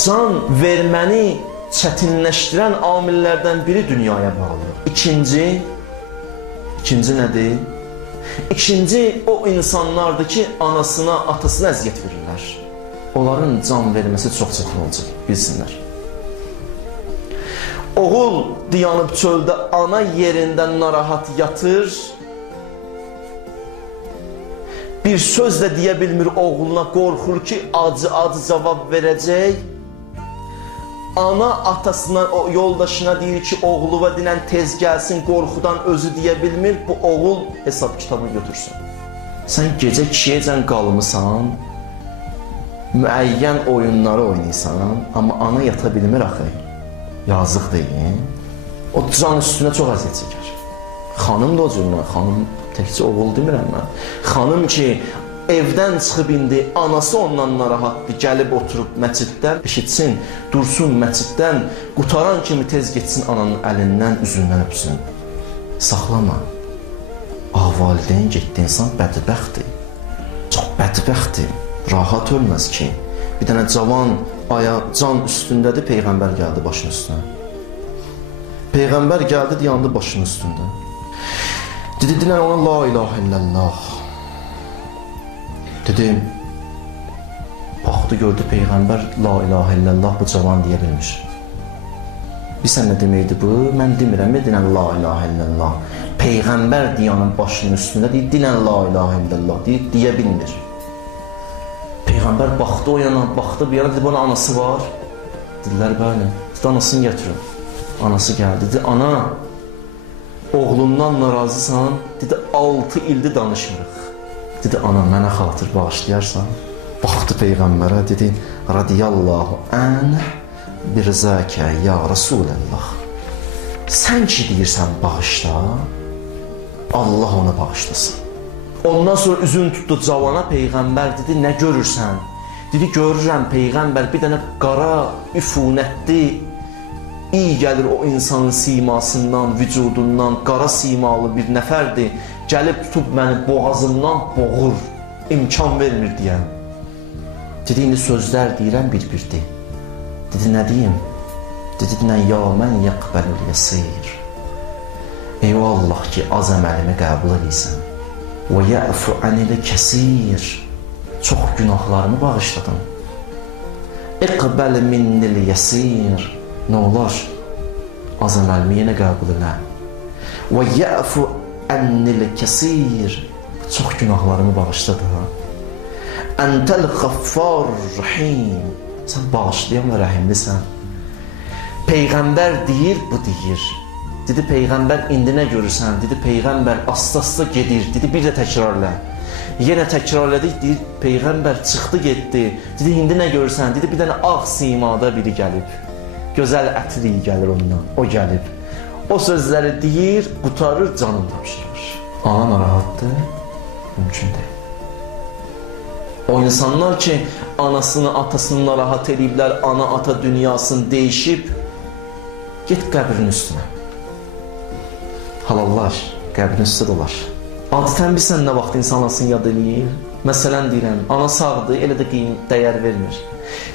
Can verməni çətinləşdirən amillərdən biri dünyaya bağlıdır. İkinci nədir? İkinci o insanlardır ki, anasına, atasına əziyyət verirlər. Onların can verməsi çox çətin olacaq, bilsinlər. Oğul dayanıb çöldə ana yerindən narahat yatır. Bir söz də deyə bilmir oğluna, qorxur ki, acı cavab verəcək. Ana atasına, o yoldaşına deyir ki, oğluva dinən tez gəlsin, qorxudan özü deyə bilmir. Bu oğul hesab kitabını götürsün. Sən gecə kişiyəcən qalmısan, müəyyən oyunları oynayırsan, amma ana yata bilmir axı. Yazıq deyil. O can üstünə çox əziyyət çəkər. Xanım da o cürünə, xanım təkcə oğul demirəm mən. Xanım ki, evdən çıxıb indi, anası ondan narahatdır, gəlib oturub məsciddən, eşitsin, dursun məsciddən, qutaran kimi tez getsin ananın əlindən, üzündən öpsün. Saxlama. Valideyn getdi, insan bədbəxtdir. Çox bədbəxtdir. Rahat ölməz ki. Bir dənə cavan can üstündədir, Peyğəmbər gəldi başının üstünə. Peyğəmbər gəldi, dayandı başının üstündə. Dedi, dinən ona la ilahə illallah. Dedim, baxdı, gördü Peyğəmbər la ilahə illallah bu cavan deyə bilmir. Bilsən nə deməkdir bu? Mən demirəm, dinən la ilahə illallah. Peyğəmbər diyanın başının üstündə deyir, dinən la ilahə illallah deyir, deyə bilmir. Peyğəmbər baxdı o yana, baxdı bir yana, dedi, bana anası var. Dedilər, bəli. Dedi, anasını gətirin. Anası gəldi, dedi, ana, oğlumdan narazısan, dedi, 6 ildir danışmırıq. Dedi, ana, mənə xatır bağışlayarsan. Baxdı Peyğəmbərə, dedi, radiyallahu anh birzəkə ya Rasulallah. Sən ki deyirsən bağışla, Allah onu bağışlasın. Ondan sonra üzün tutdu cavana, Peyğəmbər dedi, nə görürsən? Dedi, görürəm Peyğəmbər bir dənə qara, üfunətli, iyi gəlir o insanın simasından, vücudundan, qara simalı bir nəfərdir. Gəlib tutub məni boğazımdan boğur, imkan vermir deyən. Dedi, indi sözlər deyirəm bir-birdir. Dedi, nə deyim? Dedi, nə ya mən yəqbəlül yəsir. Ey o Allah ki, az əməlimi qəbul edirsən. Və yəfu anilə kəsir. Çox günahlarımı bağışladım. İqbəl minnil yəsir. Nə olar? Az əməlimi yenə qəbul elə. Və yəfu ənil kəsir. Çox günahlarımı bağışladı. Əntəl xaffar rahim. Sən bağışlayan və rəhimlisən. Peyğəmbər deyir, bu deyir. Dedi, Peyğəmbər indi nə görürsən? Dedi, Peyğəmbər asta-asta gedir. Dedi, bir də təkrarlə. Yenə təkrarladı, deyir, Peyğəmbər çıxdı, getdi. Dedi, indi nə görürsən? Dedi, bir dənə ağ simada biri gəlib. Gözəl ətri gəlir ondan, o gəlib. O sözləri deyir, qutarır, canım tapşırır. Ana narahatdır, mümkün deyil. O insanlar ki, anasını, atasını narahat ediblər, ana, ata dünyasını deyişib, get qəbrin üstünə. Halallar, qəbrin üstə dolar. Adətən bilsən nə vaxt insan anasını yad eləyir? Məsələn deyirəm, ana sağdır, elə də dəyər vermir.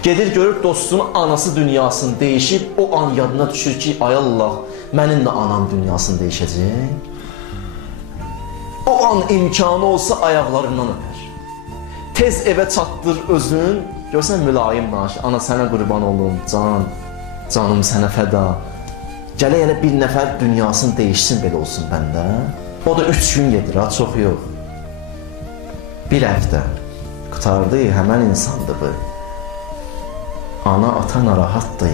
Gedir, görür dostunun anası dünyasını deyişib, o an yadına düşür ki, ay Allah, mənim də anam dünyasını deyişəcək. O an imkanı olsa ayaqlarından öpər. Tez evə çatdır özün, görsən mülayim danış, ana sənə qurban olum, canım sənə fəda. Gələ bir nəfər dünyasını deyişsin, belə olsun bəndə. O da 3 gün gedir, ha, çox yox. Bir həftə qutardı, həmən insandır bu. Ana, ata narahatdır.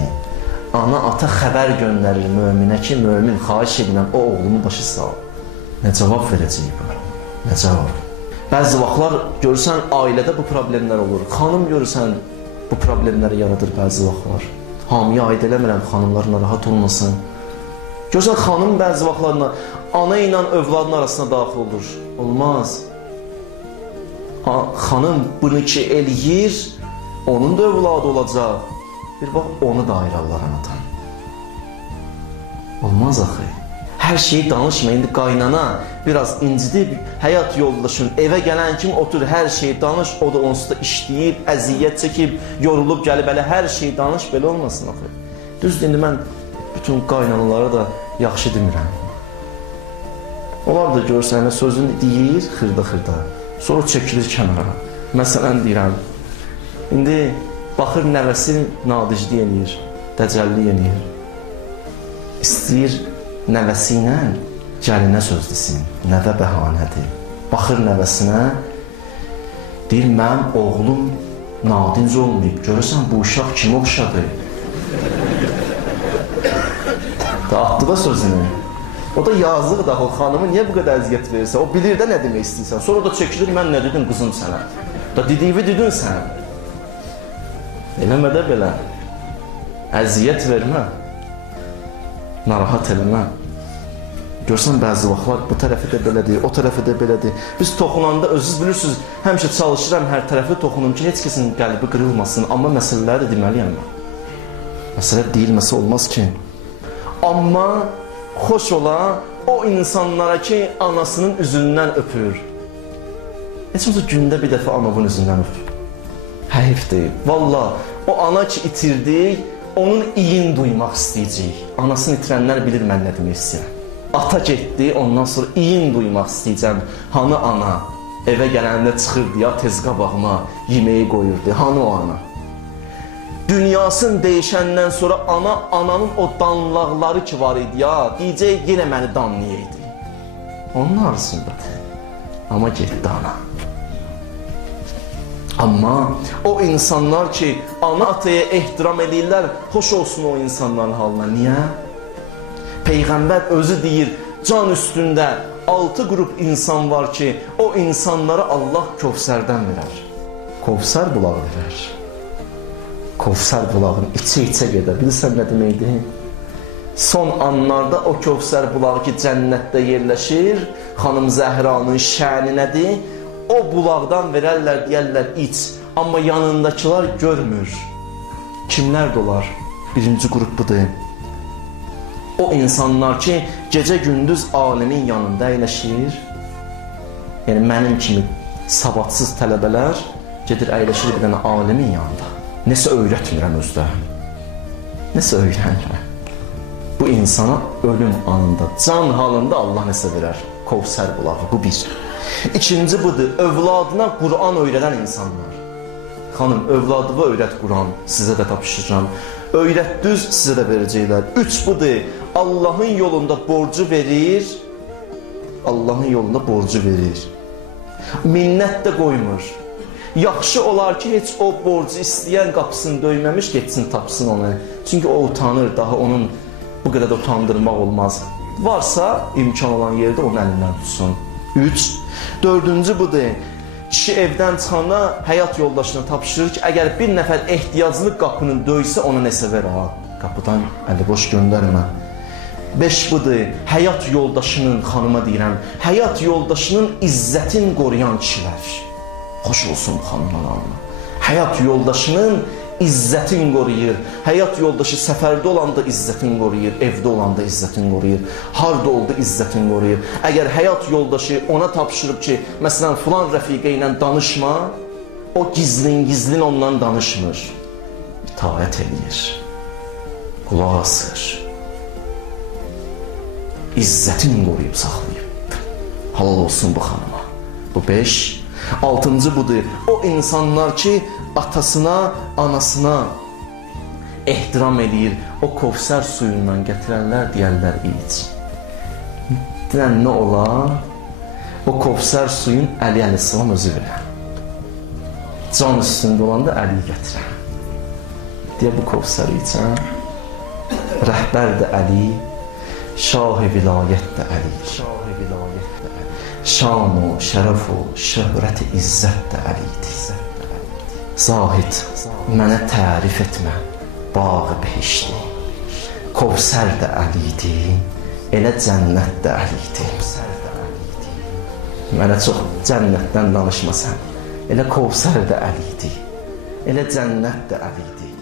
Ana, ata xəbər göndərir möminə ki, mömin xahiş edirəm, o oğlumun başı sağ. Nə cavab verəcək bu? Nə cavab? Bəzi vaxtlar görürsən, ailədə bu problemlər olur. Xanım görürsən, bu problemləri yaradır bəzi vaxtlar. Hamiyə aid eləmirəm, xanımlar narahat olmasın. Görürsən, xanım bəzi vaxtlarında ana ilə övladın arasına daxil olur. Olmaz. Xanım bunu ki eləyir, onun da övladı olacaq. Bir bax, onu da ayırarlar anadan. Olmaz axı. Hər şeyi danışma, indi qaynana biraz incidib, həyat yoldaşın evə gələn kimi otur, hər şeyi danış, o da onsuz da işləyib, əziyyət çəkib, yorulub gəlib, elə hər şeyi danış, belə olmasın axı. Düzdür, indi mən bütün qaynanalara da yaxşı demirəm. Onlar da görsən, sözünü deyir, xırda-xırda, sonra çəkilir kənara. Məsələn deyirəm, indi baxır nəvəsi nadicli eləyir, dəcəlli eləyir. İstəyir nəvəsi ilə gəlinə söz desin, nəvə bəhanədir. Baxır nəvəsinə, deyir, mənim oğlum nadinc olmayıb, görürsən bu uşaq kimi oxşadı. Da atdı da sözünü. O da yazıq da, o xanımı niyə bu qədər əziyyət verirsə, o bilir də nə demək istəyirsən. Sonra da çəkilir, mən nə dedim qızım sənə? Da dediğimi dedin sən. Eləmə də belə. Əziyyət vermə. Narahat eləmə. Görsən bəzi vaxtlar bu tərəfi də belədir, o tərəfi də belədir. Biz toxunanda özünüz bilirsiniz, həmişə çalışıram hər tərəfli toxunum ki, heç kəsin qəlbi qırılmasın. Amma məsələləri də deməliyəm mən. Məsələ deyilməsə olmaz ki. Amma xoş ola o insanlara ki, anasının üzündən öpür. Heç olsa gündə bir dəfə anamın üzündən öpür. Həyif deyil. Valla o ana ki itirdik, onun iyin duymaq istəyəcək. Anasını itirənlər bilir mən nə demək istəyirəm. Ata getdi, ondan sonra iyin duymaq istəyəcəm. Hanı ana? Evə gələndə çıxırdı ya tez qabağıma, yeməyi qoyurdu. Hanı o ana? Dünyasını dəyişəndən sonra ananın o danlaqları ki var idi ya, deyəcək yenə məni danlayaydı. Onun arasındadır. Amma getdi ana. Amma o insanlar ki, ana ataya ehtiram edirlər, xoş olsun o insanların halına. Niyə? Peyğəmbər özü deyir, can üstündə 6 qrup insan var ki, o insanlara Allah Kövsərdən verər. Kövsər bulağı verər. Kövsər bulağını içə-içə gedə. Bilirsən nə deməkdir? Son anlarda o Kövsər bulağı ki, cənnətdə yerləşir, xanım Zəhranın şəninədir, o bulaqdan verərlər, deyərlər, iç. Amma yanındakılar görmür. Kimlər dolar? Birinci qrup budur. O insanlar ki, gecə-gündüz alimin yanında əyləşir. Yəni, mənim kimi savadsız tələbələr gedir, əyləşir bir dənə alimin yanında. Nəsə öyrətmirəm özdə. Nəsə öyrənirəm. Bu insana ölüm anında, can halında Allah nəsə verər. Kövsər bulağı, bu bir. İkinci budur, övladına Qur'an öyrədən insanlar. Xanım, övladıma öyrət Qur'an, sizə də tapışacağım. Öyrət düz, sizə də verəcəklər. Üç budur, Allahın yolunda borcu verir. Allahın yolunda borcu verir. Minnət də qoymur. Yaxşı olar ki, heç o borcu istəyən qapısını döyməmiş, getsin, tapsın onu. Çünki o utanır, daha onun bu qədər də utandırmaq olmaz. Varsa, imkan olan yerdə onun əlindən tutsun. 3. Dördüncü budur. Kişi evdən çıxanda həyat yoldaşına tapışırır ki, əgər bir nəfər ehtiyaclı qapını döysə, ona nəsə ver ha. Qapıdan əli boş göndərmə. 5 budur. Həyat yoldaşının, xanıma deyirəm, həyat yoldaşının izzətini qoruyan kişilər. Xoş olsun xanımlarına. Həyat yoldaşının izzətini qoruyur. Həyat yoldaşı səfərdə olanda izzətini qoruyur, evdə olanda izzətini qoruyur, harda oldu izzətini qoruyur. Əgər həyat yoldaşı ona tapışırıb ki, məsələn, filan rəfiqə ilə danışma, o gizlin ondan danışmır. İtaət edir, qulaq asır. İzzətini qoruyub, saxlayıb. Halal olsun bu xanıma. Bu 5. 6. budur. O insanlar ki, atasına, anasına ehtiram edir. O Kövsər suyundan gətirənlər deyərlər, iç. Deyən nə olar? O Kövsər suyun Əli əleyhissalam özü verər. Can üstündə olanda Əliyi gətirər. Deyə bu Kövsəri içən. Rəhbər də Əli, şah-ı vilayət də Əli. Şan o, şərəf o, şöhrət-i izzət də Əlidir. Zahid, mənə tərif etmə, bağı behişdi. Kövsər də Əlidir, elə cənnət də Əlidir. Mənə çox cənnətdən danışmasan, elə Kövsər də Əlidir, elə cənnət də Əlidir.